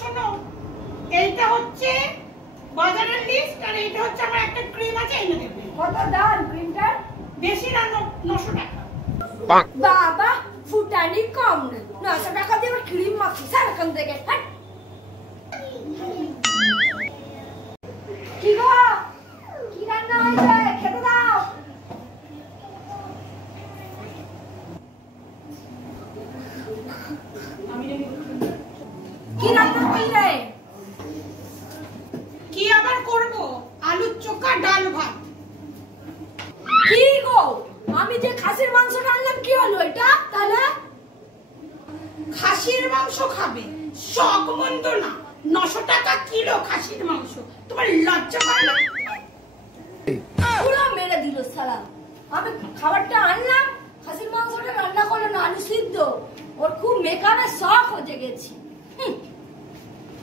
শোনো, এইটা হচ্ছে বাজারের লিস্ট আর এইটা হচ্ছে আমার একটা ক্রিম আছে, এনে দেবে। কত দাম ক্রিমটার? বেশি না, 900 টাকা। বাবা ফুটানি কম না, 900 টাকা দিয়ে ক্রিম মাখি সারাক্ষণ থেকে। কি গো, কি রান্না হয়েছে? খেতে দাও। কি রান্না করলে? কি আবার করব? আলুর চোখা, ডাল ভাত। কি গো, আমি যে খাসির মাংস রান্নাম কি হলো এটা? তাহলে খাসির মাংস খাবে, শখ মন্দ না। 900 টাকা কিলো খাসির মাংস, তোমার লজ্জা করে না? পুরো মেরে দিল সালা। আমি খাবারটা আনলাম, খাসির মাংসটা রান্না করলো না, আলু সিদ্ধ। ওর খুব মেকআপের শখ হয়ে গেছি।